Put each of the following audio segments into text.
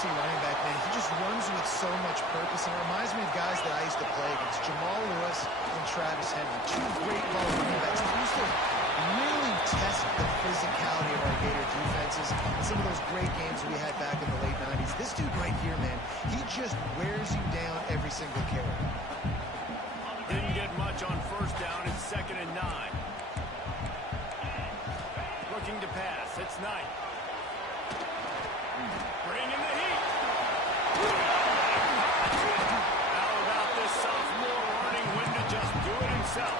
legacy running back, man. He just runs with so much purpose, and it reminds me of guys that I used to play against, Jamal Lewis and Travis Henry. Two great ball running backs who used to really test the physicality of our Gator defenses in some of those great games we had back in the late 90s. This dude right here, man, he just wears you down every single carry. Didn't get much on first down. It's 2nd and 9. Looking to pass. It's Knight. Bringing the heat. How about this sophomore learning when to just do it himself?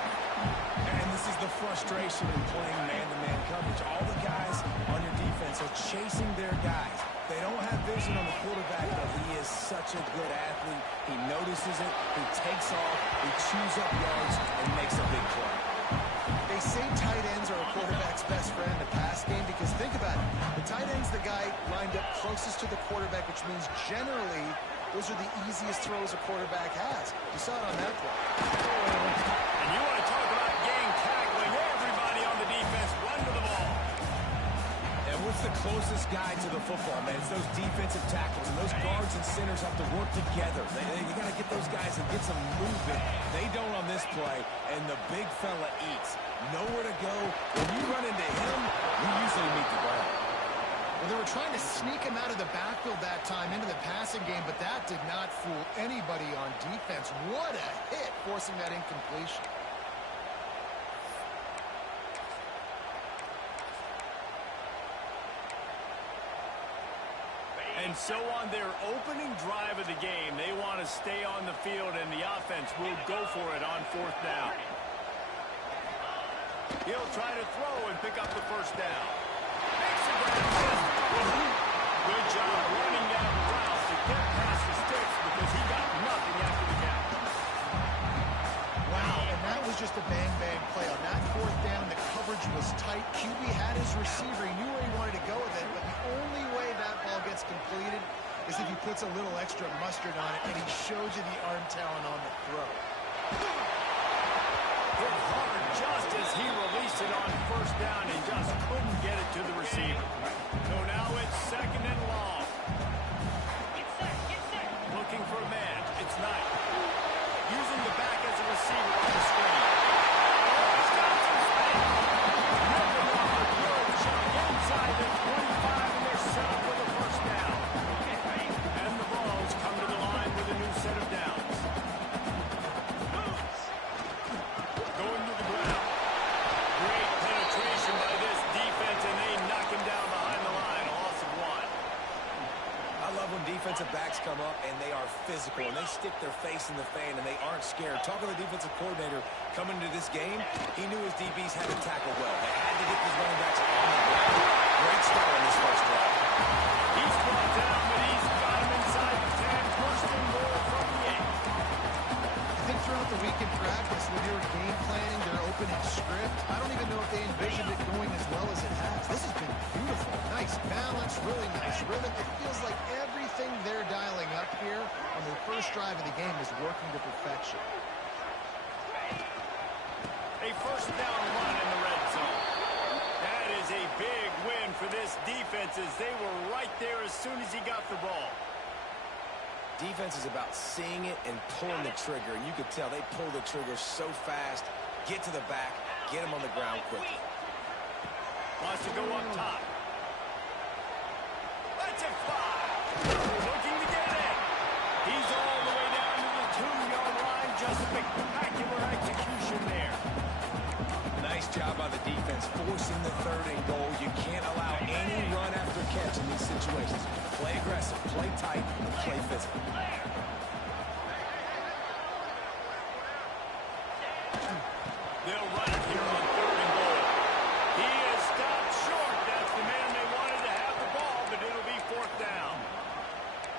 And this is the frustration in playing man-to-man coverage. All the guys on your defense are chasing their guys. They don't have vision on the quarterback, but he is such a good athlete. He notices it, he takes off, he chews up yards, and makes a big play. They say tight ends are a quarterback's best friend in the pass game because think about it. The tight end's the guy lined up closest to the quarterback, which means generally those are the easiest throws a quarterback has. You saw it on that play. And you want to talk about gang tackling. Everybody on the defense run to the ball. And what's the closest guy to the football, man? It's those defensive tackles, and those guards and centers have to work together. You got to get those guys and get some movement. They don't on this play, and the big fella eats. Nowhere to go. When you run into him, you usually meet the ground. Well, they were trying to sneak him out of the backfield that time into the passing game, but that did not fool anybody on defense. What a hit, forcing that incompletion. And so on their opening drive of the game, they want to stay on the field, and the offense will go for it on 4th down. He'll try to throw and pick up the first down. Makes a good job running that route to get past the sticks because he got nothing after the catch. Wow, and that was just a bang-bang play. On that 4th down, the coverage was tight. QB had his receiver. He knew where he wanted to go with it, but the only way that ball gets completed is if he puts a little extra mustard on it, and he shows you the arm talent on the throw. Hit hard just as he released it on first down and just couldn't get it to the receiver. So now it's 2nd and long. Looking for a man. It's Knight. Using the back as a receiver on the screen. Inside the 25, and they're set up for the first down. And the balls come to the line with a new set of downs. Going to the ground. Great penetration by this defense, and they knock him down behind the line. A loss of 1. I love when defensive backs come up and they are physical and they stick their face in the fan and they aren't scared. Talking to the defensive coordinator coming into this game, he knew his DBs had to tackle well. They had to get these running backs on the ground. Great start on this first drive. He's brought down, but he's got him inside the 10. First and goal from the 8. I think throughout the week in practice, when they were game planning their opening script, I don't even know if they envisioned it going as well as it has. This has been beautiful. Nice balance, really nice rhythm. It feels like everything they're dialing up here on their first drive of the game is working to perfection. A first down run in the red zone. That is a big win for this defense as they were right there as soon as he got the ball. Defense is about seeing it and pulling the trigger, and you could tell they pull the trigger so fast, get to the back, get him on the ground quickly. Wants to go up top. Let's it fly. Looking to get it. He's all the way down to the 2-yard line. Just spectacular execution there. Nice job by the defense, forcing the 3rd and goal. You can't allow any run after catch in these situations. Play aggressive, play tight, and play physical. They'll run it here on 3rd and goal. He is stopped short. That's the man they wanted to have the ball, but it'll be 4th down.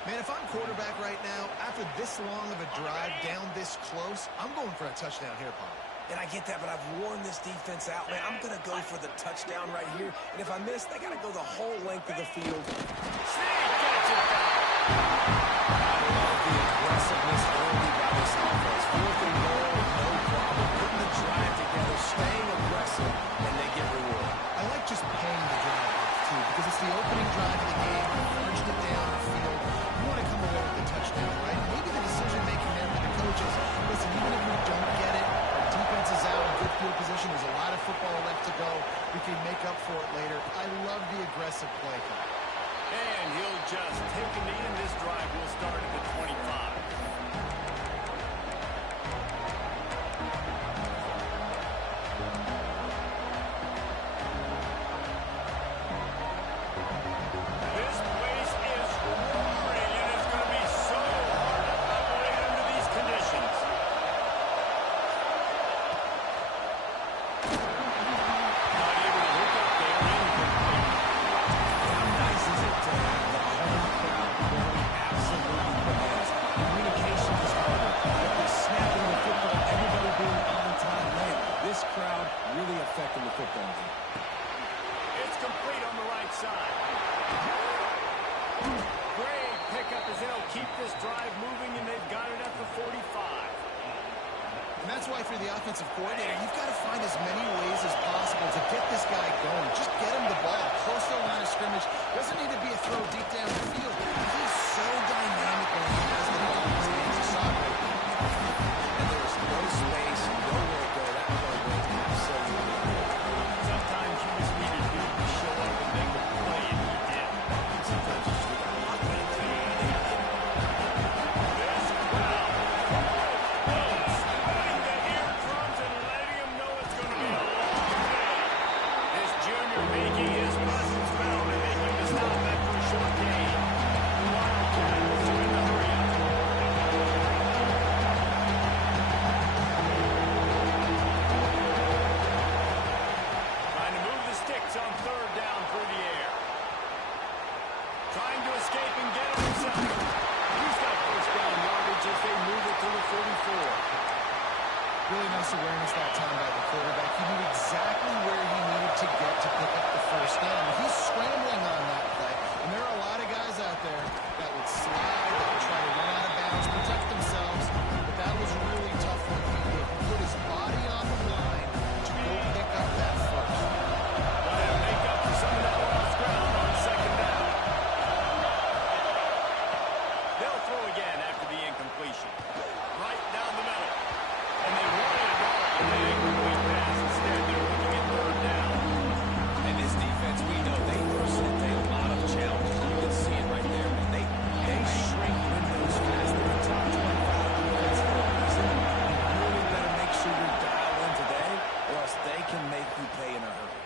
Man, if I'm quarterback right now, after this long of a drive down this close, I'm going for a touchdown here, Pop. And I get that, but I've worn this defense out, man. I'm going to go for the touchdown right here. And if I miss, they got to go the whole length of the field. Snake gets it down. I love the aggressiveness early by this offense. 4th and goal, no problem. Putting the drive together, staying aggressive, and they get rewarded. I like just paying the drive off, too, because it's the opening drive of the game. They urged it down the field. listen, even if we don't get it, our defense is out in good field position. There's a lot of football left to go. We can make up for it later. I love the aggressive play call. And he'll just take a knee, and this drive will start at the 25. This place is roaring, and it's going to be so hard to operate under these conditions. Not able to hook up there. Incomplete. How nice is it to have the home crowd going absolutely bananas? Communication is harder. They're snapping the football, everybody being on time late. This crowd really affecting the football game. It's complete on the right side. Great pickup as they'll keep this drive moving, and they've got it at the 45. And that's why for the offensive coordinator, you've got to find as many ways as possible to get this guy going. Just get him the ball close to the line of scrimmage. Doesn't need to be a throw deep down the field. He's so dynamic when he has the ball in his hands. You saw it. And there's no space, nowhere to go. That play was absolutely great. Sometimes you just need a dude to show up and make a play, and he did. Sometimes you just got to lock that thing. This crowd spinning the eardrums and letting them know it's going to be a long day. This junior making his presence felt and making the stop after a short gain. The Wildcats are in the hurry-up. Trying to move the sticks on third down through the air. Trying to escape and get it himself. He's got first down yardage as they move it to the 44. Really nice awareness that time by the quarterback. He knew exactly where he needed to get to pick up the first down. He's scrambling on that play. And there are a lot of guys out there that would slide, that would try to run out of bounds, protect themselves. But that was really tough when he did. He put his body on the line to go pick up that first. Trying to make up for some of that lost ground on second down. They'll throw again after the incompletion. Right down the middle. And they wanted it all on the incomplete pass. Instead, they're looking at third down. And this defense, we know they facilitate a lot of challenges. You can see it right there. They shrink windows fast. They're a top 25 defense for a reason. You really better make sure you're dialed in today, or else they can make you pay in a hurry.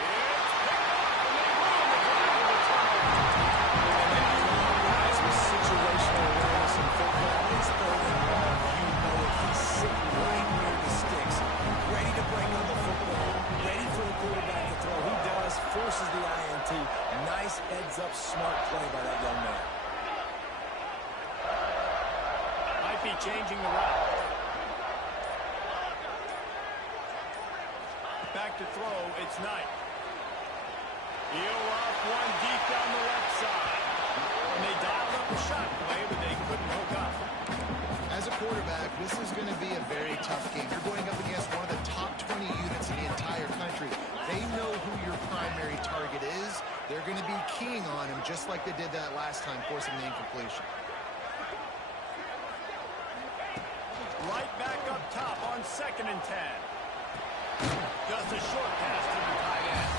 It's picked up, and they ruin the drive with a turnover. Guys with situational awareness in football, it's third and long. You know it. He's sitting right near the sticks, ready to break on the football, ready for the quarterback to throw. He does, forces the INT. Nice heads-up, smart play by that young man. Might be changing the route. Back to throw, it's Knight. He'll off one deep down the left side. And they dialed up a shot play, but they couldn't hook up. As a quarterback, this is going to be a very tough game. You're going up against one of the top 20 units in the entire country. They know who your primary target is. They're going to be keying on him just like they did that last time, forcing the incompletion. Right back up top on 2nd and 10. Just a short pass to the tight end.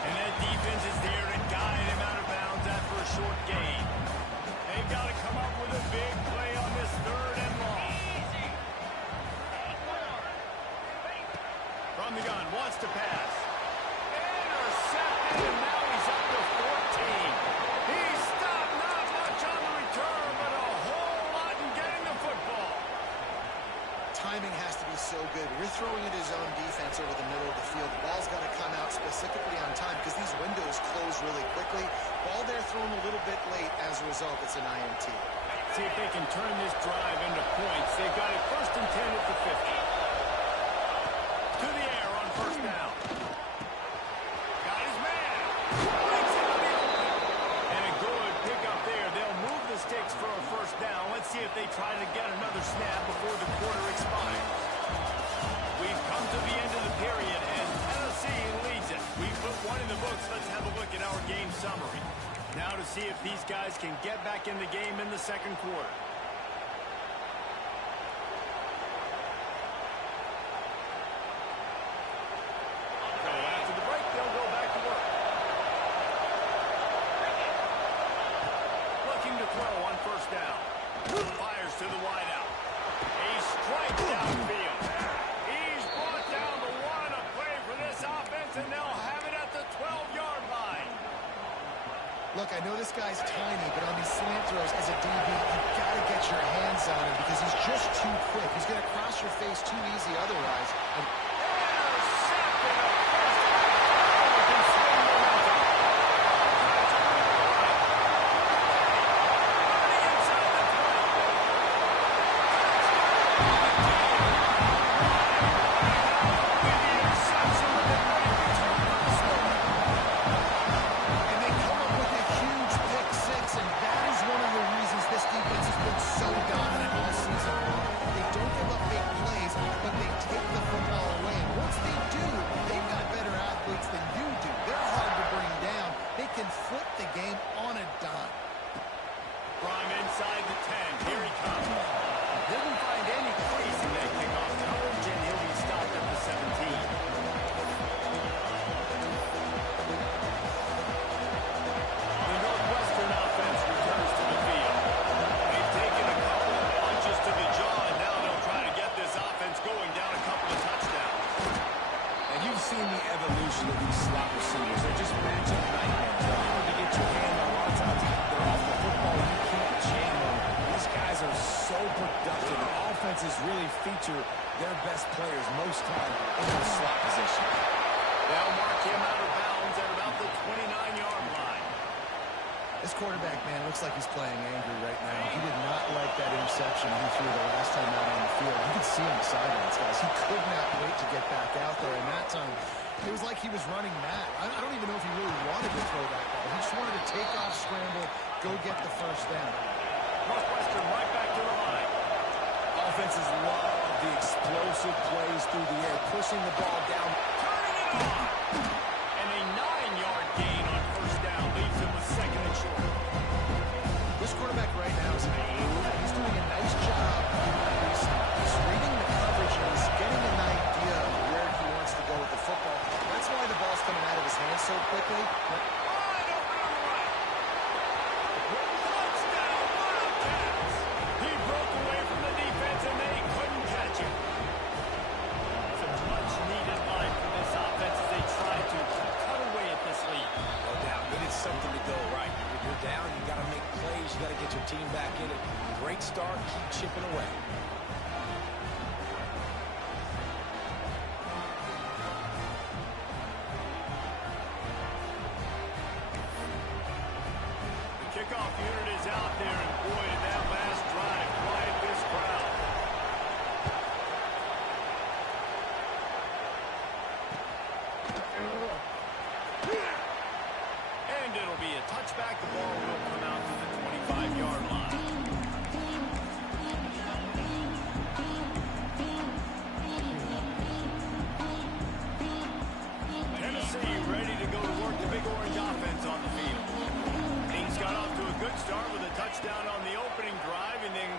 And that defense is there to guide him out of bounds after a short gain. They've got to come up with a big play on this third and long. From the gun, wants to pass. Intercepted, and now he's up to 14. He stopped, not much on the return, but a whole lot in getting the football. Timing has to be so good. You're throwing at his own defense over the middle of the field. The ball's got to come out specifically on time because these windows close really quickly. Ball there thrown a little bit late. As a result, it's an INT. See if they can turn this drive into points. They've got it 1st and 10 at the 50. To the air on first down. Got his man. Breaks into the open. And a good pickup there. They'll move the sticks for a first down. Let's see if they try to get another snap before the quarter expires. We've come to the end of the period, and Tennessee leads it. We put one in the books. Let's have a look at our game summary. Now to see if these guys can get back in the game in the second quarter. to the wideout. He strikes downfield. He's brought down the one. A play for this offense, and they'll have it at the 12-yard line. Look, I know this guy's tiny, but on these slant throws as a DB, you've got to get your hands on him because he's just too quick. He's going to cross your face too easy otherwise. And flip the game on a dime. Prime inside the 10. Here he comes. Didn't find any crease in that kickoff coverage, and he'll be stopped at the 17. The Northwestern offense returns to the field. They've taken a couple of punches to the jaw, and now they'll try to get this offense going down a couple of touchdowns. And you've seen the evolution of these slot receivers. They're just matchup nightmares. They're hard to get your hand on. A lot of times they're off the football. You can't jam them. These guys are so productive. The offenses really feature their best players most time in their slot position. They'll mark him out of bounds at about the 29-yard line. This quarterback, man, looks like he's playing angry right now. He did not like that interception he threw the last time out on the field. You could see him on the sidelines, guys. He could not wait to get back out there, and that time it was like he was running mad. I don't even know if he really wanted to throw that ball. He just wanted to take off, scramble, go get the first down. Northwestern right back to the line. Offenses love the explosive plays through the air, pushing the ball down. Turning it on. And a 9-yard gain on first down leaves him with second and short. This quarterback right now is in a groove. He's doing a nice job. He's reading the coverage, and he's getting an idea of where he wants to go with the football. That's why the ball's coming out of his hands so quickly. He broke away from the defense, and they couldn't catch him. It's a much-needed line for this offense as they try to cut away at this lead. No doubt, needed something to go right. If you're down, you got to make plays. You got to get your team back in it. Great start, keep chipping away. The kickoff unit is out there, and boy, did that last drive quiet this crowd. And it'll be a touchback. The ball will come out to the 25-yard line. Tennessee ready to go to work the Big Orange offense on the field. He's got off to a good start with a touchdown on the opening drive, and then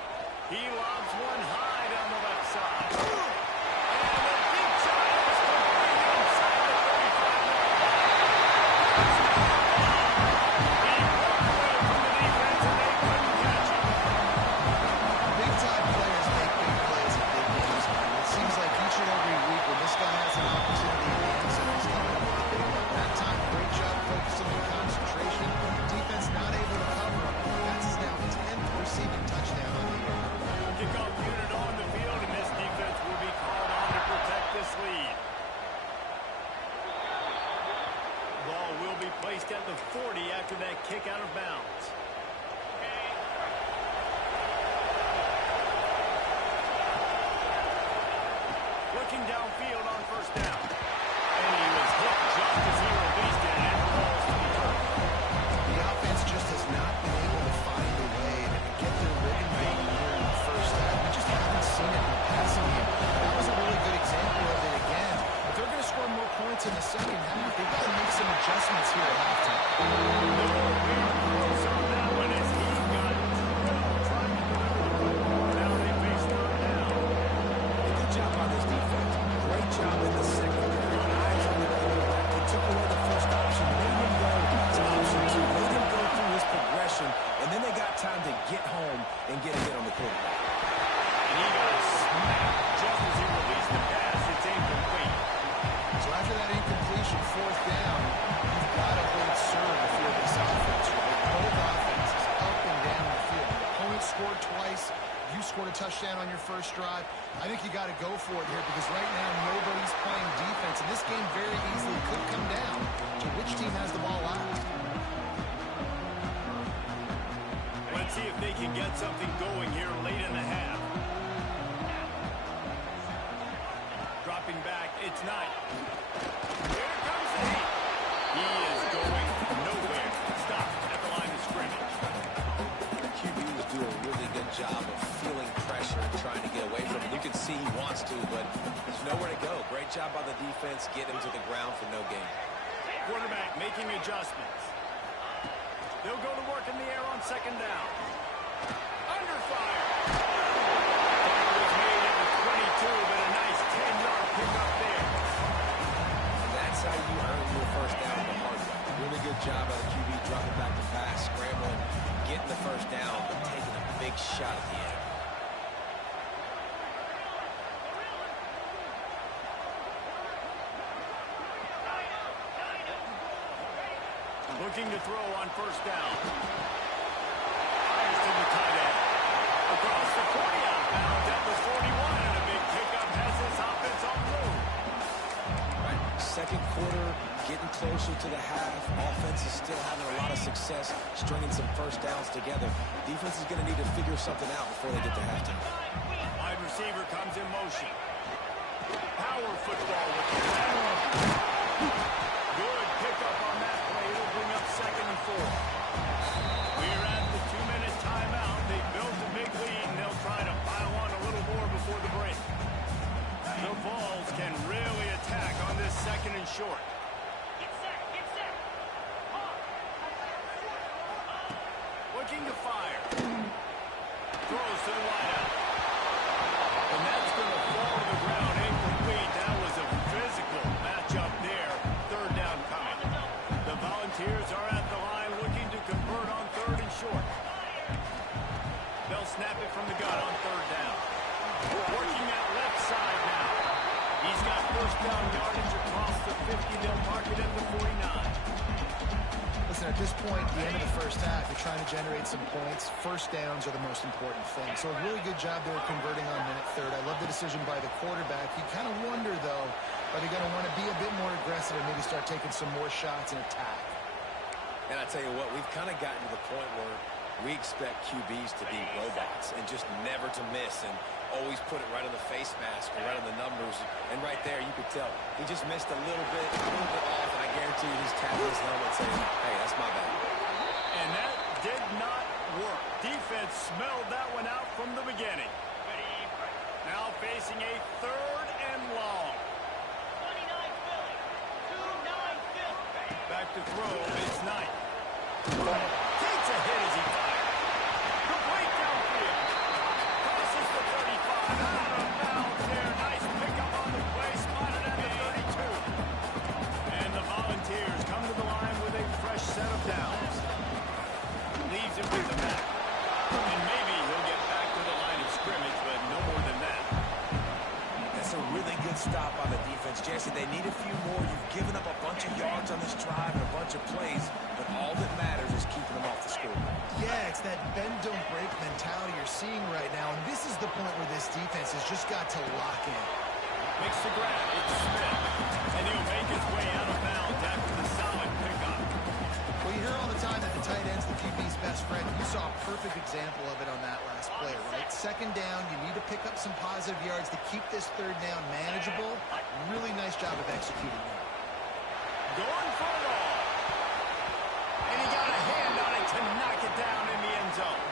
he lobs one high down the left side. And the deep shot is complete inside the 35-yard line. He broke away from the defense, and they couldn't catch him. Big-time players make big plays at big games, man. It seems like each and every week when this guy has an opportunity in the end zone, he's coming up with a big one. That time, great job focusing on concentration. Defense not able to cover him. That's his now 10th receiving touchdown on the year. Kickoff unit on the field, and this defense will be called on to protect this lead. Ball will be placed at the 40 after that kick out of bounds. Looking downfield on first down. And he was hit just as he released it, and it falls to the earth. The offense just has not been able to find a way to get their rhythm going here in the first half. We just haven't seen it in the passing game. That was a really good example of it again. If they're going to score more points in the second half, they've got to make some adjustments here at halftime. Close on that one as he got trying to deliver the football. Now they face third down. Good job on this defense. Great job in the secondary. Eyes on the quarterback. They took away the first option, made him go to option two, made him go through his progression touchdown on your first drive, I think you got to go for it here because right now nobody's playing defense, and this game very easily could come down to which team has the ball last. Let's see if they can get something going here late in the half. Dropping back, it's Knight. Here comes the heat. He is going nowhere. Stop at the line of scrimmage. QBs do a really good job of feeling pressure and trying to get away from it. You can see he wants to, but there's nowhere to go. Great job by the defense, get him to the ground for no gain. Quarterback making adjustments. They'll go to work in the air on second down. Under fire. Tackle was made at the 22, but a nice 10-yard pickup there. And that's how you earn your first down the hard way. Really good job by the QB dropping back to pass, scrambling, getting the first down, but taking a big shot at the end. Looking to throw on first down. Fires to the tight end. Across the 40 outbound at the 41, and a big pickup has this offense on the move. Right. Second quarter, getting closer to the half. Offense is still having a lot of success stringing some first downs together. Defense is going to need to figure something out before they get to halftime. Wide receiver comes in motion. Power football with the lateral. Good pickup on that play. It'll bring up second and 4. We're at the 2-minute timeout. They built a big lead, and they'll try to pile on a little more before the break. The Vols can really attack on this second and short. Looking to fire. Throws to the wideout. And that's going to fall to the ground incomplete. That was a physical matchup there. Third down coming. The Volunteers are at the line looking to convert on third and short. They'll snap it from the gun on third down. Working that left side now. He's got first down yardage across the 50. They'll mark it at the 49. Listen, at this point, the end of the first half, you're trying to generate some points. First downs are the most important thing. So a really good job there converting on minute third. I love the decision by the quarterback. You kind of wonder, though, are they going to want to be a bit more aggressive and maybe start taking some more shots and attack? And I tell you what, we've kind of gotten to the point where we expect QBs to be robots and just never to miss and always put it right on the face mask or right on the numbers. And right there, you could tell he just missed a little bit off, and I guarantee you he's tapping his helmet saying, hey, that's my bad. And that did not work. Defense smelled that one out from the beginning. Now facing a third and long. Back to throw, it's Knight. Takes a hit as he fires. Complete downfield. Crosses the 35. Out of bounds there. Nice pickup on the play. Spotted at the 32. And the Volunteers come to the line with a fresh set of downs. Leaves him with the back. And maybe he'll get back to the line of scrimmage, but no more than that. That's a really good stop on the defense. Jesse, they need a few more. You've given up a bunch of yards on this drive and a bunch of plays, but all that matters is keeping them off the scoreboard. Yeah, it's that bend, don't break mentality you're seeing right now, and this is the point where this defense has just got to lock in. Makes the grab. It's Smith. And he'll make his way out of bounds after the solid pickup. Well, you hear all the time that the tight end's the QB's best friend. You saw a perfect example of it on that last play, right? Second down, you need to pick up some positive yards to keep this third down manageable. Really nice job of executing that. Going for it all. And he got a hand on it to knock it down in the end zone.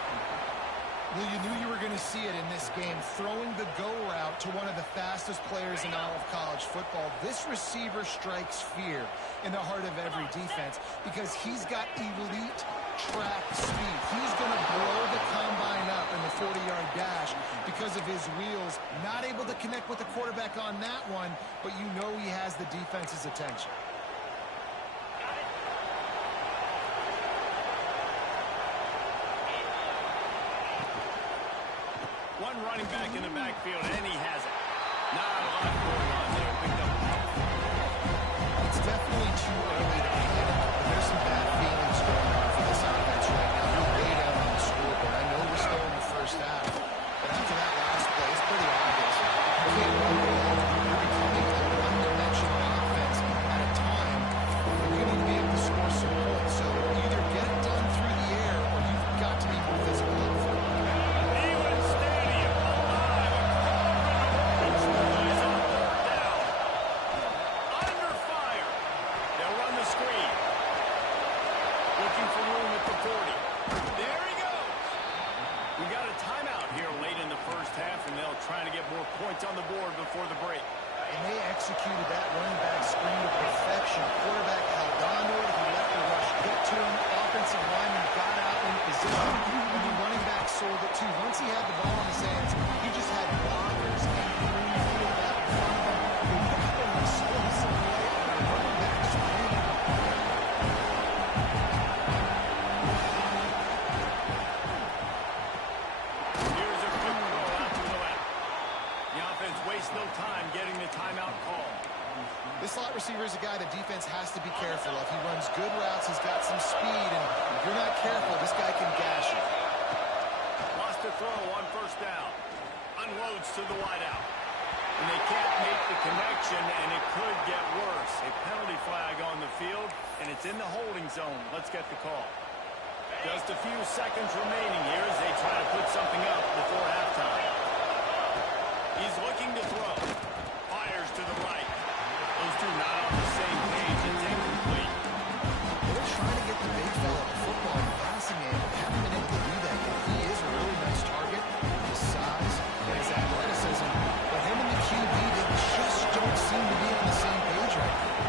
Well, you knew you were going to see it in this game, throwing the go route to one of the fastest players in all of college football. This receiver strikes fear in the heart of every defense because he's got elite track speed. He's going to blow the combine up in the 40-yard dash because of his wheels. Not able to connect with the quarterback on that one, but you know he has the defense's attention. One running back in the backfield, and he has it. Not a lot going on there. Picked up. It's definitely too early to panic, but there's some bad feelings going on for this offense right now. They're way down on the scoreboard. I know we're still in the first half, but after that points on the board before the break. And they executed that running back screen to perfection. Quarterback held on to it. He let the rush get to him. Offensive lineman got out in position. And the running back sold it too. Once he had the ball in his hands, he just had blockers and green field out in front of him. They put up an explosive play on a running back screen. Here's a quick throw out to the left. The offense wastes no time getting the timeout call. This slot receiver is a guy the defense has to be careful of. He runs good routes, he's got some speed, and if you're not careful, this guy can gash you. Lost a throw on first down. Unloads to the wideout. And they can't make the connection, and it could get worse. A penalty flag on the field, and it's in the holding zone. Let's get the call. Just a few seconds remaining here as they try to put something up before halftime. He's looking to throw. Fires to the right. Those two not on the same page. It's incomplete. They're trying to get the big fella the football in the passing game, but haven't been able to do that yet. He is a really nice target. His size and his athleticism. But him and the QB, they just don't seem to be on the same page right now.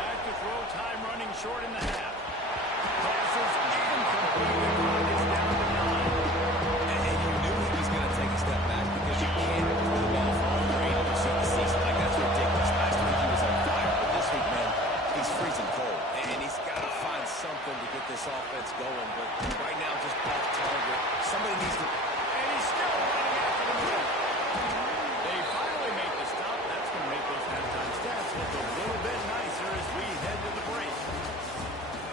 Back to throw. Time running short in the half. Passes incomplete. It's down to 9. And you knew he was going to take a step back because you can't throw the ball for a grade of the season. Like, that's ridiculous. Last week he was on fire, but this week, man, he's freezing cold. And he's got to find something to get this offense going. But right now, just off target. Somebody needs to... And he's still running after the move. They finally make the stop. That's going to make those halftime stats look a little bit nicer as we head to the break.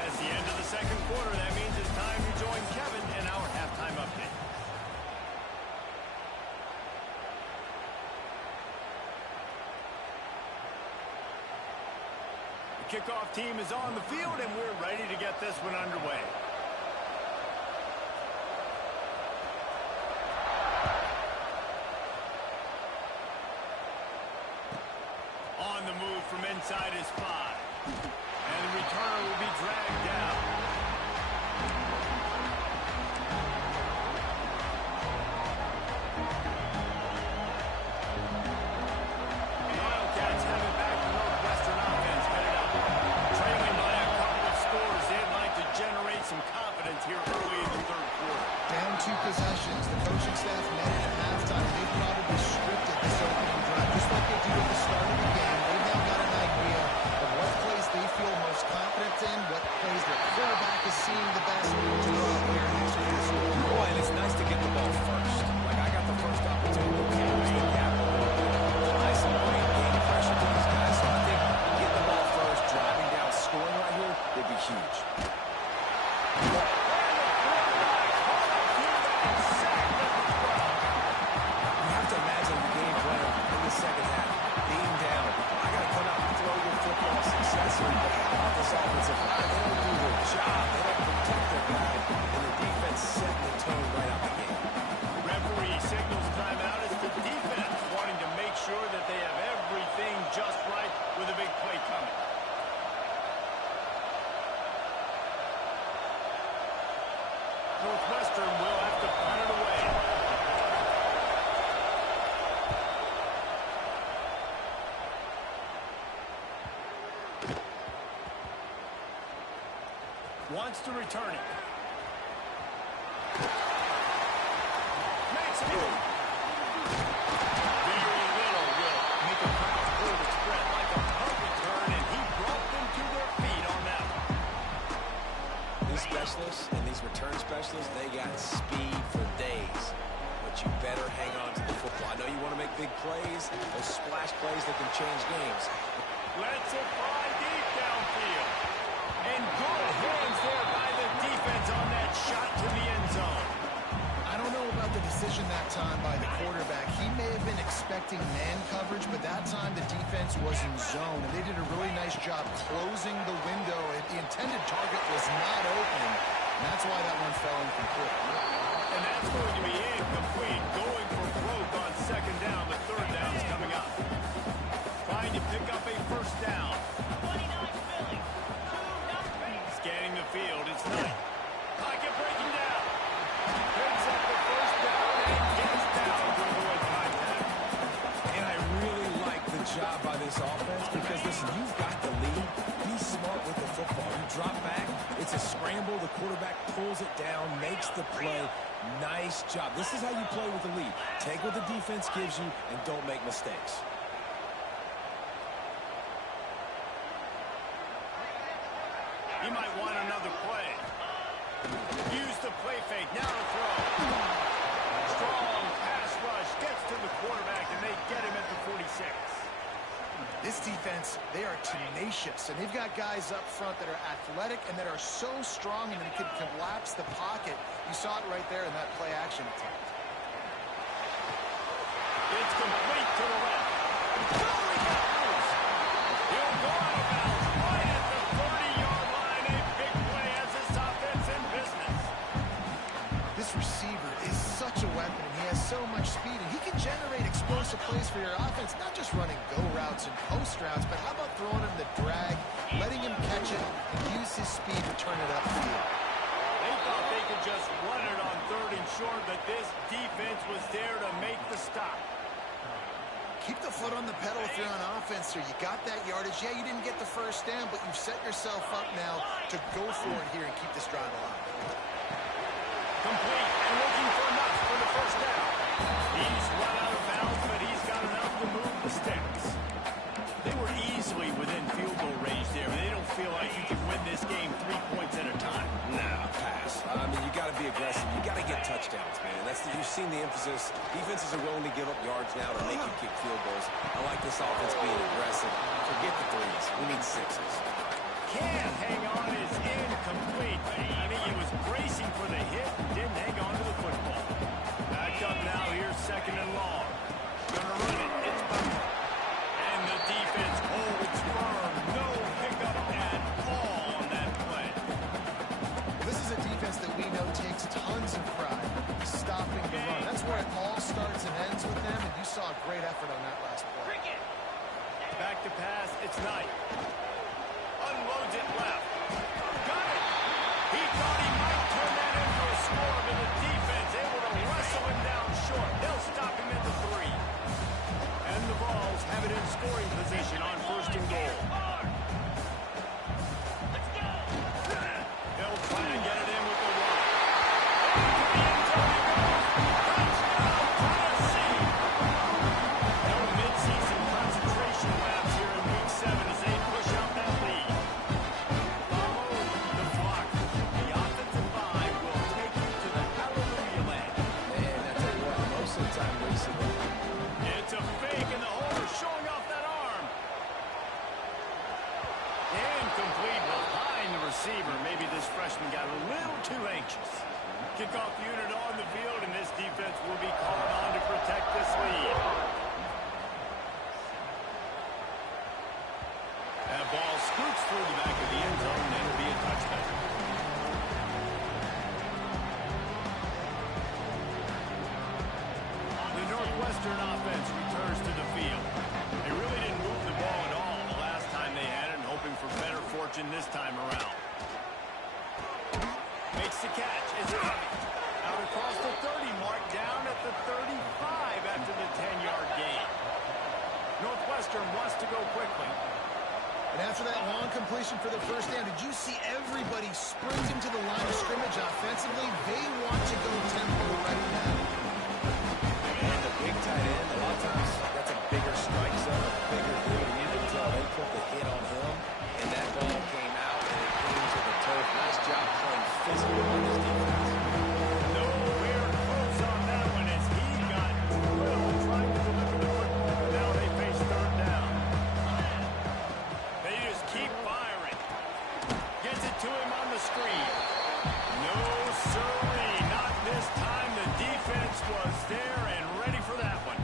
At the end of the second quarter, that means it's time to join Kevin in our halftime update. The kickoff team is on the field, and we're ready to get this one underway. On the move from inside his 5. And the returner will be dragged down. Wildcats have it back to Northwestern offense headed up. Trailing by a couple of scores, they'd like to generate some confidence here early in the third quarter. Down 2 possessions. The coaching staff netted at halftime. They probably scripted this opening drive, just like they do at the start of the game. They've now got an idea of what plays they feel most confident in, what plays their quarterback is seeing the best to go out there and execute. Boy, and it's nice to get the ball first. Like, I got the first opportunity to carry the capital, apply some great game pressure to these guys. So I think getting the ball first, driving down, scoring right here would be huge. You have to imagine the game plan in the second half. Being down, I got to come out and throw your football successfully. But how about this offensive line? They don't do their job. They don't protect their guy. And the defense setting the tone right out the game. Referee signals timeout as the defense wanting to make sure that they have everything just right with a big play coming. Northwestern will have to punt it away. Wants to return it. Makes a move. Very little will make a crowd pull the spread like a punt return, and he brought them to their feet on that one. These specialists and these return specialists, they got speed for days. But you better hang on to the football. I know you want to make big plays, those splash plays that can change games. Let's it fly deep downfield. And good hands there by the defense on that shot to the end zone. I don't know about the decision that time by the quarterback. He may have been expecting man coverage, but that time the defense was in zone, and they did a really nice job closing the window. The intended target was not open, and that's why that one fell incomplete. And that's going to be incomplete. Going for broke on second down. The third down's coming up. Trying to pick up a first down. Scanning the field, it's Knight. Pocket breaking down. Picks up the first down and gets down to avoid 5 scramble, the quarterback pulls it down, makes the play. Nice job. This is how you play with the lead. Take what the defense gives you and don't make mistakes. He might want another play. Use the play fake. Now to throw. Strong pass rush. Gets to the quarterback, and they get him at the 46. This defense, they are tenacious, and they've got guys up front that are athletic and that are so strong and they can collapse the pocket. You saw it right there in that play action attempt. It's complete to the left. Oh, he got loose. He'll go out of bounds right at the 30-yard line. A big play as this offense in business. This receiver is such a weapon, and he has so much speed, and he can generate explosive plays for your offense, not just running go routes and post routes, but how about throwing him the drag, letting him catch it, and use his speed to turn it upfield. They thought they could just run it on 3rd and short, but this defense was there to make the stop. Keep the foot on the pedal if you're on offense, sir. You got that yardage. Yeah, you didn't get the first down, but you've set yourself up now to go for it here and keep this drive alive. Complete and looking for enough for the first down. He's run out of bounds, but he's got enough to move the sticks. They were easily within field goal range there. They don't feel like you can win this game 3 points at a time. Nah, pass. I mean, you got to be aggressive. You got to get touchdowns, man. You've seen the emphasis. Defenses are willing to give up yards now to make you kick field goals. I like this offense being aggressive. Forget the threes. We need sixes. Can't hang on, is incomplete. I think he was bracing for the hit and didn't hang on to the football. Back up now here, 2nd and long. Gonna run it. It's Butler. And the defense holds firm. No pickup at all on that play. This is a defense that we know takes tons of pride stopping the run. That's where it all starts and ends with them, and you saw a great effort on that last play. Back to pass. It's Knight. Unloads it left. Got it. He thought he might turn that into a score, but the defense able to wrestle him down short. They'll stop him at the 3. And the Vols have it in scoring position on 1st and goal. They'll try to get it in with the run. Touchdown, Tennessee. No midseason concentration laps here in Week 7 as they push out that lead. Follow the block. The offensive line will take you to the hallelujah land. Man, I tell you what, most of the time recently. It's a fake, and the holder showing off that arm. Incomplete behind the receiver. Maybe this freshman got a little too anxious. Kickoff unit on the field, and this defense will be called on to protect this lead. That ball scoots through the back of the end zone, and it'll be a touchdown. The Northwestern offense returns to the field. They really didn't move the ball at all the last time they had it, and hoping for better fortune this time around. Makes the catch. Is it out across the 30 mark, down at the 35 after the 10-yard gain. Northwestern wants to go quickly. And after that long completion for the first down, did you see everybody sprint into the line of scrimmage offensively? They want to go tempo right now. And the big tight end, a lot of times, that's a bigger strike zone, a bigger dude. You can tell they put the hit on him, and that ball came out, and it came to the turf. Nice job playing physical on this defense. Nowhere close on that one as he got drilled trying to deliver the football, but now they face 3rd down. They just keep firing. Gets it to him on the screen. No, sirree, not this time. The defense was there and ready for that one.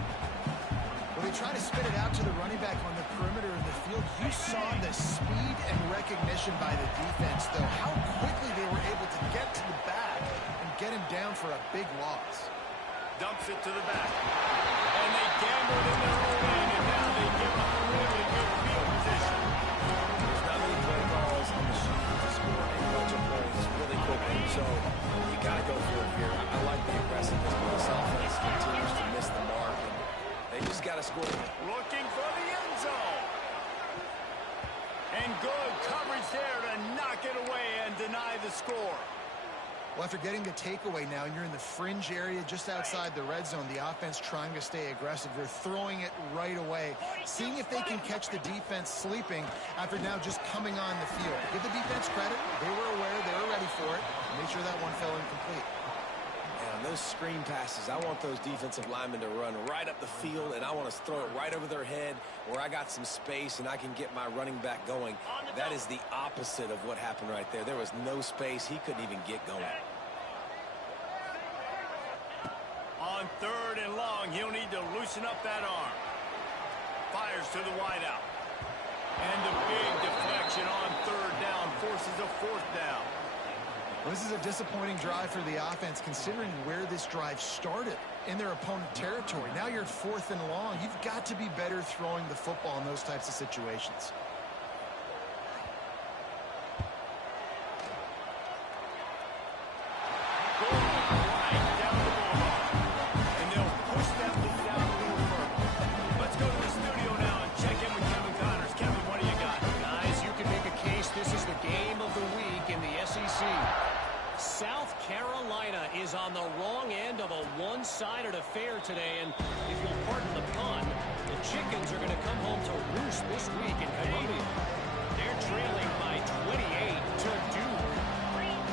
When they try to spit it out to the running back on the perimeter of the field, you saw the speed and recognition by the defense, though. How quickly they were able to get to the back and get him down for a big loss. Dumps it to the back. And they gambled in their own end, and now they give up a really good field position. There's not many play calls on the sheet to score a bunch of points really quickly, so you got to go for it here. I like the aggressiveness, but this offense continues to miss the mark, and they just got to score. Looking for the end zone. And good coverage there to knock it away and deny deny the score. Well, after getting the takeaway now, and you're in the fringe area just outside the red zone, the offense trying to stay aggressive. They're throwing it right away, seeing if they can catch the defense sleeping after now just coming on the field. Give the defense credit. They were aware. They were ready for it. Make sure that one fell incomplete. And those screen passes, I want those defensive linemen to run right up the field, and I want to throw it right over their head where I got some space and I can get my running back going. That is the opposite of what happened right there. There was no space. He couldn't even get going. On 3rd and long, he'll need to loosen up that arm. Fires to the wideout. And a big deflection on 3rd down forces a 4th down. Well, this is a disappointing drive for the offense, considering where this drive started in their opponent territory. Now you're at 4th and long. You've got to be better throwing the football in those types of situations. South Carolina is on the wrong end of a one-sided affair today, and if you'll pardon the pun, the chickens are going to come home to roost this week in Columbia. They're trailing by 28 to Duke.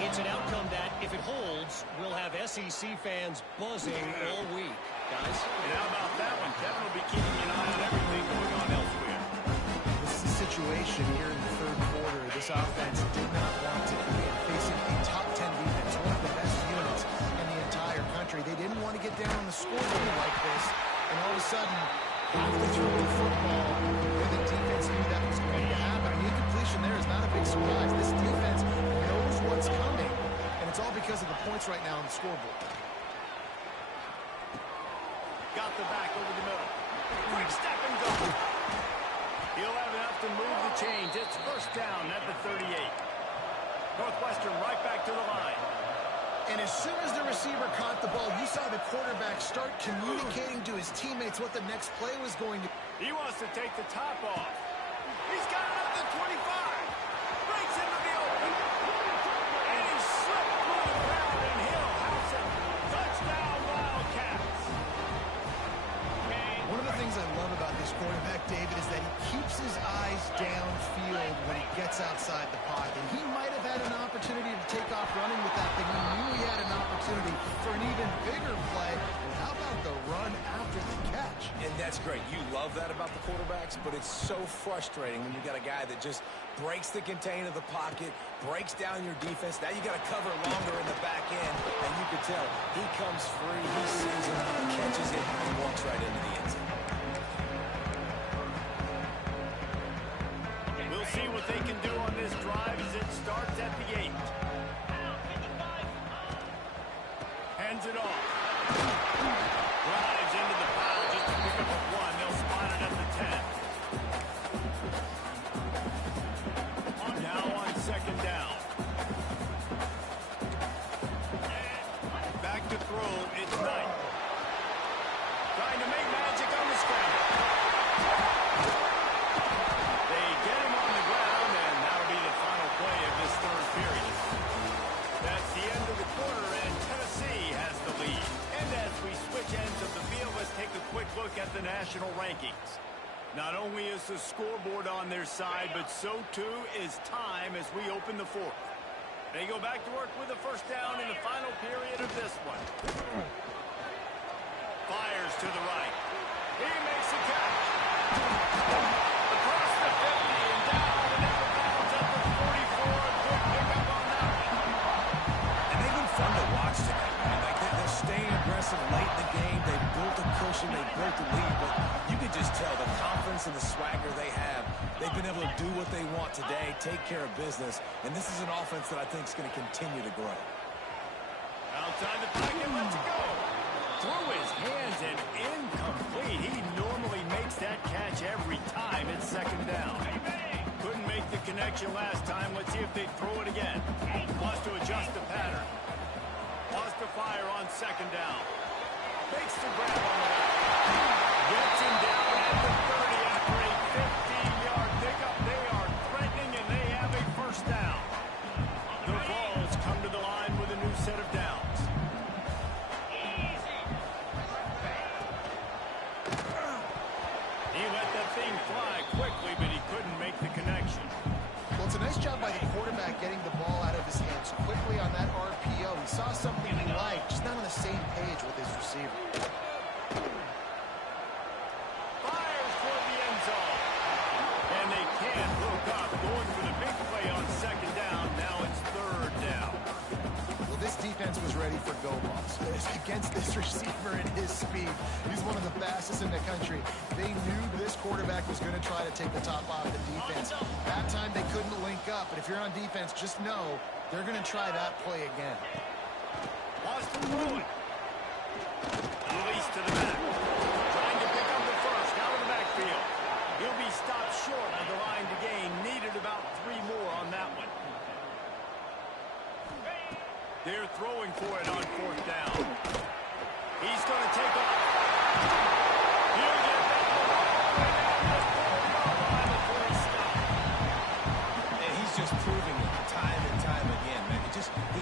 It's an outcome that, if it holds, will have SEC fans buzzing all week. Guys? And how about that one? Kevin will be keeping an eye on everything going on elsewhere. This is a situation here in the 3rd quarter. This offense did not want to be facing a top 10 defense, one of the best units in the entire country. They didn't want to get down on the scoreboard like this, and all of a sudden, after throwing the football, the defense knew that was going to happen. An incompletion there is not a big surprise. This defense knows what's coming, and it's all because of the points right now on the scoreboard. Got the back over the middle. Quick step and go. He'll have enough to move the chains. It's 1st down at the 38. Northwestern right back to the line. And as soon as the receiver caught the ball, you saw the quarterback start communicating to his teammates what the next play was going to be. He wants to take the top off. He's got it up to 25. Breaks into the open. And he slipped through the crowd, and he'll house it. Touchdown, Wildcats. One of the things I love about this quarterback, David, is that he keeps his eyes downfield when he gets outside the pocket. He might have had an opportunity to take off running with that thing. He knew he had an opportunity for an even bigger play. And how about the run after the catch? And that's great. You love that about the quarterbacks, but it's so frustrating when you got a guy that just breaks the contain of the pocket, breaks down your defense. Now you got to cover longer in the back end, and you can tell he comes free, he sees it, catches it, and walks right into the end zone. We'll see what they can do on this drive as it starts at the 8. Hands it off. Drives into the pile just to pick up a 1. They'll spot it at the 10. Now on 2nd down. Back to throw. It's Knight. Trying to make magic on the scramble. They get him on the ground, and that'll be the final play of this 3rd period. That's the end of the quarter, and Tennessee has the lead. And as we switch ends of the field, let's take a quick look at the national rankings. Not only is the scoreboard on their side, but so too is time as we open the 4th. They go back to work with a 1st down in the final period of this one. Fires to the right. He makes a catch. Across the 50 and down and out of bounds at the 44. Good pickup on that one. And they've been fun to watch tonight, man. Like they're staying aggressive late in the game. They've built a cushion. They've built a lead. But you can just tell the confidence and the swagger they have. They've been able to do what they want today, take care of business. And this is an offense that I think is going to continue to grow. Outside the pocket, lets it go. Through his hands and incomplete. He normally makes that catch every time. It's 2nd down. Couldn't make the connection last time. Let's see if they throw it again. Wants to adjust the pattern. Wants to fire on 2nd down. Makes the grab on the back. Gets him down at the 30 after a 15-yard pickup. They are threatening, and they have a 1st down. The ball getting the ball out of his hands quickly on that RPO. He saw something he liked, just not on the same page with his receiver. Fires toward the end zone. And they can't hook up. Going for the big play on second down. Now it's third down. Well, this defense was ready for go balls. Against this receiver and his speed, he's one of the fastest in the country. They knew this quarterback was going to try to take the top off the defense. That time they couldn't link up, but if you're on defense, just know they're going to try that play again. Boston rolling. Release to the back. Trying to pick up the first out of the backfield. He'll be stopped short of the line to gain. Needed about 3 more on that one. They're throwing for it on fourth down. He's going to take off. He'll get that ball before he stopped. And he's just proving it time and time again, man.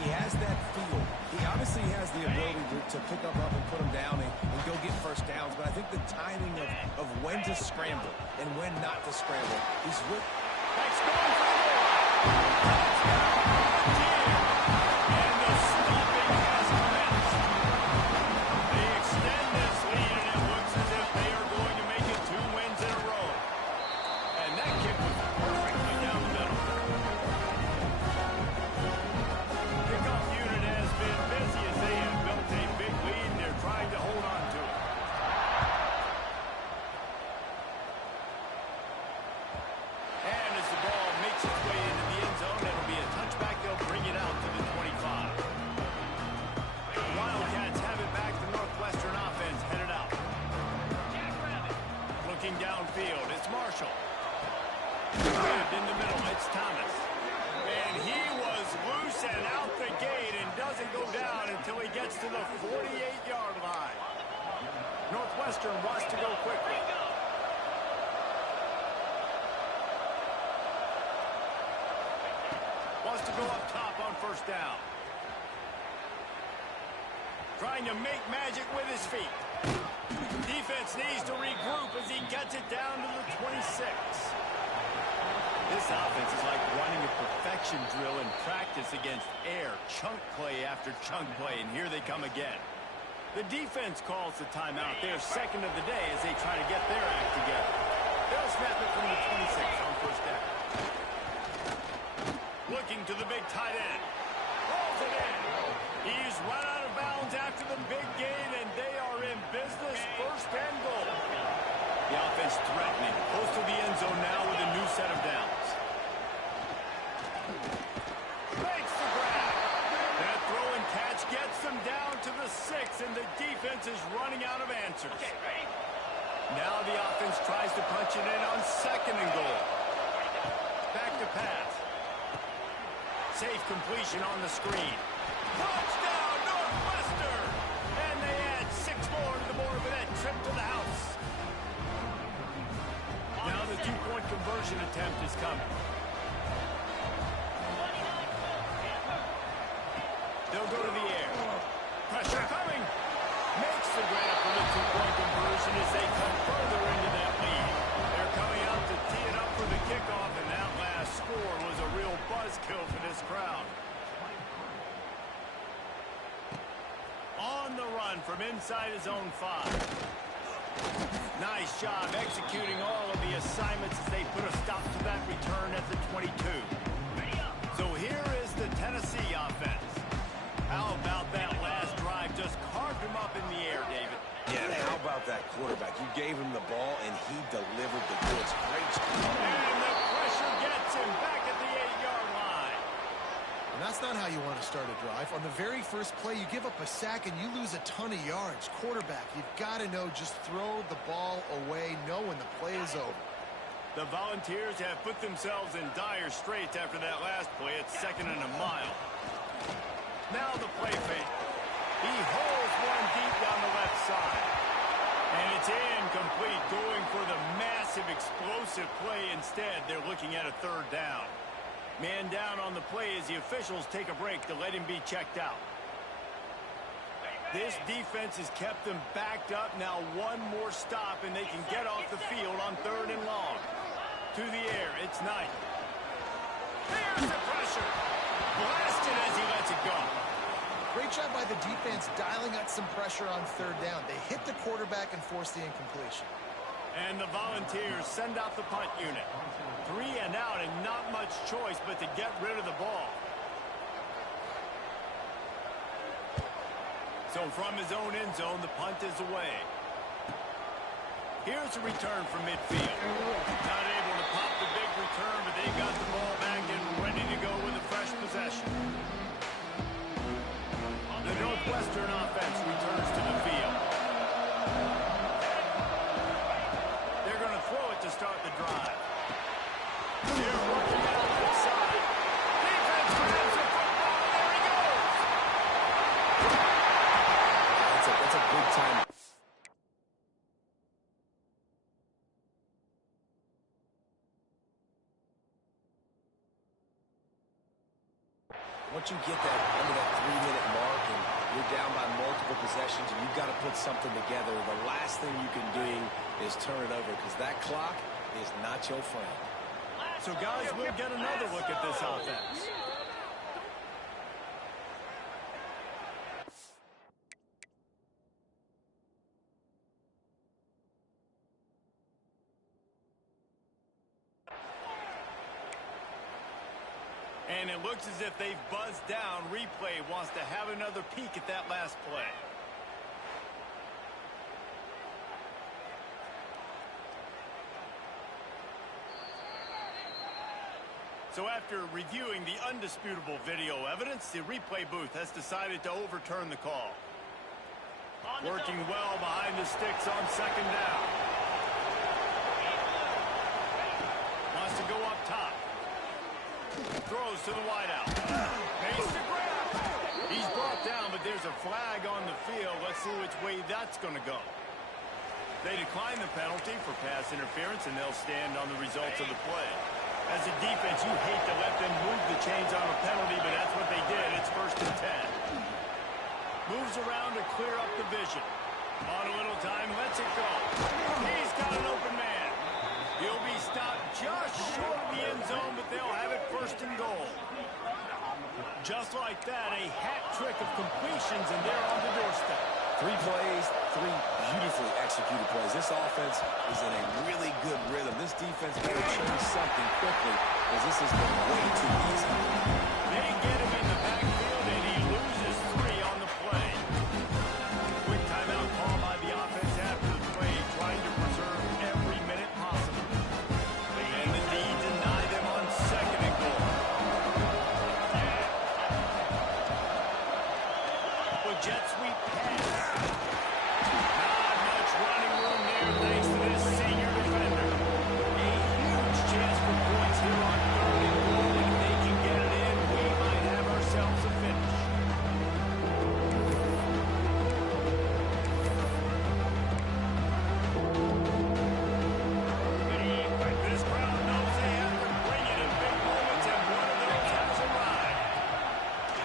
He has that feel. He obviously has the ability to pick up and put him down and go get first downs. But I think the timing of when to scramble and when not to scramble is what... That's going for the ball. And the stopping has commenced. They extend this lead, and it looks as if they are going to make it 2 wins in a row. And that kick was perfectly down the middle. Kickoff unit has been busy as they have built a big lead, and they're trying to hold on to it. And as the ball makes its way into the end zone, it'll be a touchback. They'll bring it out to the 25. The Wildcats have it back. The Northwestern offense headed out. Looking downfield, it's Marshall. Grabbed in the middle, it's Thomas. And he was loose and out the gate and doesn't go down until he gets to the 48-yard line. Northwestern wants to go quickly. Wants to go up top on first down. Trying to make magic with his feet. Defense needs to regroup as he gets it down to the 26. This offense is like running a perfection drill in practice against air. Chunk play after chunk play, and here they come again. The defense calls the timeout. They're second of the day as they try to get their act together. They'll snap it from the 26 on first down. Looking to the big tight end. Rolls it in. He's run out of bounds after the big gain, and they are in business. First and goal. The offense threatening. Close to the end zone now with a new set of downs. Makes the grab. That throw and catch gets them down to the 6, and the defense is running out of answers. Now the offense tries to punch it in on second and goal. Back to pass. Safe completion on the screen. Touchdown, Northwestern! And they add 6 more to the board with that trip to the house. Now the 2-point conversion attempt is coming. They'll go to the air. Pressure coming. Makes the grab for the 2-point conversion as they come further into that lead. They're coming out to tee it up for the kickoff, and that last score was a real buzzkill for this crowd. On the run from inside his own 5. Nice job executing all of the assignments as they put a stop to that return at the 22. So here is the Tennessee offense. How about that last drive? Just carved him up in the air, David. Yeah, and how about that quarterback? You gave him the ball, and he delivered the goods. Great job. And the pressure gets him back at the 8-yard line. And that's not how you want to start a drive. On the very first play, you give up a sack and you lose a ton of yards. Quarterback, you've got to know, just throw the ball away, know when the play is over. The Volunteers have put themselves in dire straits after that last play. It's 2nd and a mile. Now the play fake. He holds one deep down the left side. And it's incomplete, going for the massive explosive play instead. They're looking at a 3rd down. Man down on the play as the officials take a break to let him be checked out. This defense has kept them backed up. Now one more stop and they can get off the field on 3rd and long. To the air, it's Knight. Here's the pressure. Blasted as he lets it go. Great job by the defense dialing up some pressure on third down. They hit the quarterback and forced the incompletion. And the Volunteers send out the punt unit. 3 and out and not much choice but to get rid of the ball. So from his own end zone, the punt is away. Here's a return from midfield. Not able to pop the big return, but they got the ball back and ready to go with a fresh possession. The Northwestern offense returns to the field. They're going to throw it to start the drive. They're working out left side. Defense grabs the football, and there he goes. That's a big time. Once you get that under that 3-minute mark and you're down by multiple possessions and you've got to put something together, the last thing you can do is turn it over because that clock is not your friend. So guys, we'll get another look at this offense. And it looks as if they've buzzed down. Replay wants to have another peek at that last play. So after reviewing the undisputable video evidence, the replay booth has decided to overturn the call. Working well behind the sticks on second down. Wants to go up top. Throws to the wideout. Makes the grab. He's brought down, but there's a flag on the field. Let's see which way that's going to go. They decline the penalty for pass interference, and they'll stand on the results of the play. As a defense, you hate to let them move the chains on a penalty, but that's what they did. It's 1st and 10. Moves around to clear up the vision. On a little time, lets it go. He's got an open man. He'll be stopped just short of the end zone, but they'll have it 1st and goal. Just like that, a hat trick of completions, and they're on the doorstep. 3 plays, 3 beautifully executed plays. This offense is in a really good rhythm. This defense better change something quickly because this has been way too easy. They get him in the backfield, and he loses 3 on the play. Quick timeout call by the offense after the play, trying to preserve every minute possible. And the D deny them on 2nd and goal. With jet sweep pass. Not much running room there thanks to this senior defender. A huge chance for points here on 3rd and goal. And if they can get it in, we might have ourselves a finish. This crowd knows they have to bring it in big moments, and one of those has arrived.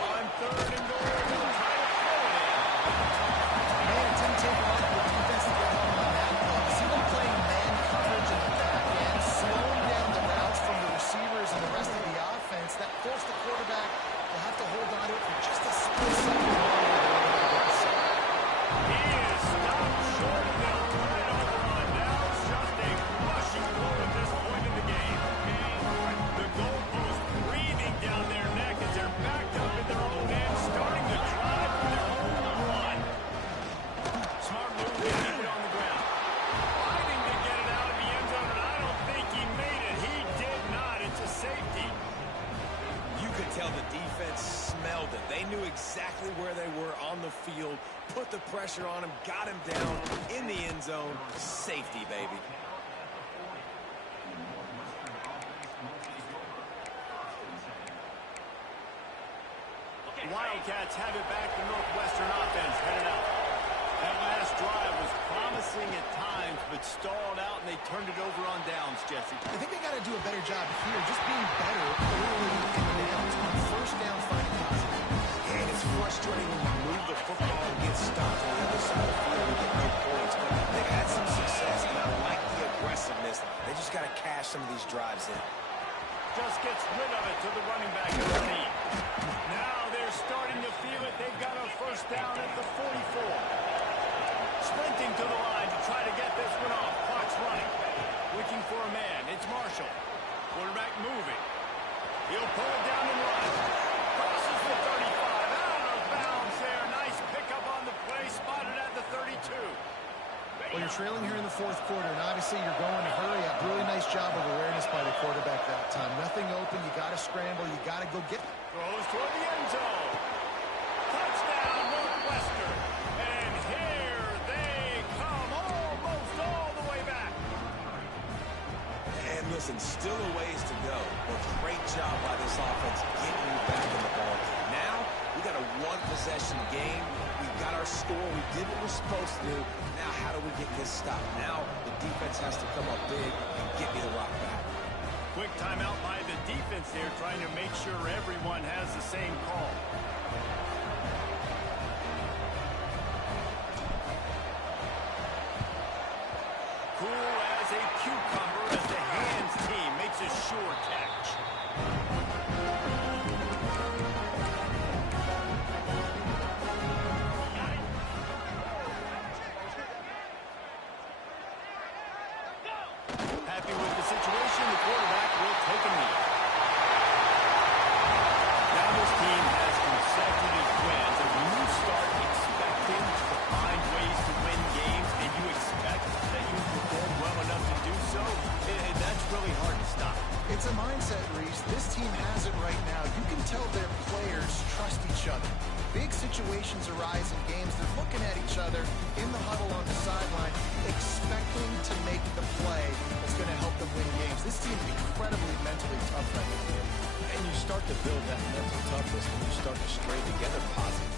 On 3rd and goal, they'll try to throw it in. Man, it didn't take long for the defense to get home on that play. See them playing man coverage in the back end, slowing down the routes from the receivers and the rest of the offense. That forced the quarterback to have to hold on to it for just a split second. He is stopped short of them right over on downs. Just a rushing goal at this point in the game. The goalpost breathing down their neck as they're backed up in their own end, starting the drive from their own 1. Smart move to keep it on the ground. Fighting to get it out of the end zone, and I don't think he made it. He did not. It's a safety. You could tell the defense smelled it. They knew exactly where they were on the field, put the pressure on him, got him down in the end zone. Safety, baby. Wildcats have it back. The Northwestern offense headed out. That last drive was promising at times, but stalled out, and they turned it over on downs, Jesse. I think they got to do a better job here, just being better early in the downs on 1st down, finding positive. And it's frustrating when you move the football and get stopped on the other side of the field and get no points. But they've had some success, and I like the aggressiveness. They just got to cash some of these drives in. just gets rid of it to the running back underneath. Now they're starting to feel it. They've got a first down at the 44. Sprinting to the line to try to get this one off. Clock's running. Looking for a man. It's Marshall. Quarterback moving. He'll pull it down and run. Crosses the 35. Out of bounds there. Nice pickup on the play. Spotted at the 32. Well, you're trailing here in the fourth quarter, and obviously you're going to hurry up. Really nice job of awareness by the quarterback that time. Nothing open. You got to scramble. You got to go get. Throws toward the end zone. Touchdown, Northwestern. And here they come, almost all the way back. And listen, still a ways to go, but great job by this offense getting you back in the ball. Now, we got a one-possession game. We got our score. We did what we're supposed to do. Now, how do we get this stopped? Now, the defense has to come up big and get me the rock back. Quick timeout by the defense here, trying to make sure everyone has the same call. Cool as a cucumber as the hands team makes a sure catch. Happy with the situation, the quarterback will take a knee. Now this team has consecutive wins, and when you start expecting to find ways to win games, and you expect that you perform well enough to do so, that's really hard to stop. It's a mindset, Reese. This team has it right now. You can tell their players trust each other. Big situations arise in games. They're looking at each other in the huddle on the sideline, expecting to make the play that's going to help them win games. This team is incredibly mentally tough right now. And you start to build that mental toughness when you start to string together positive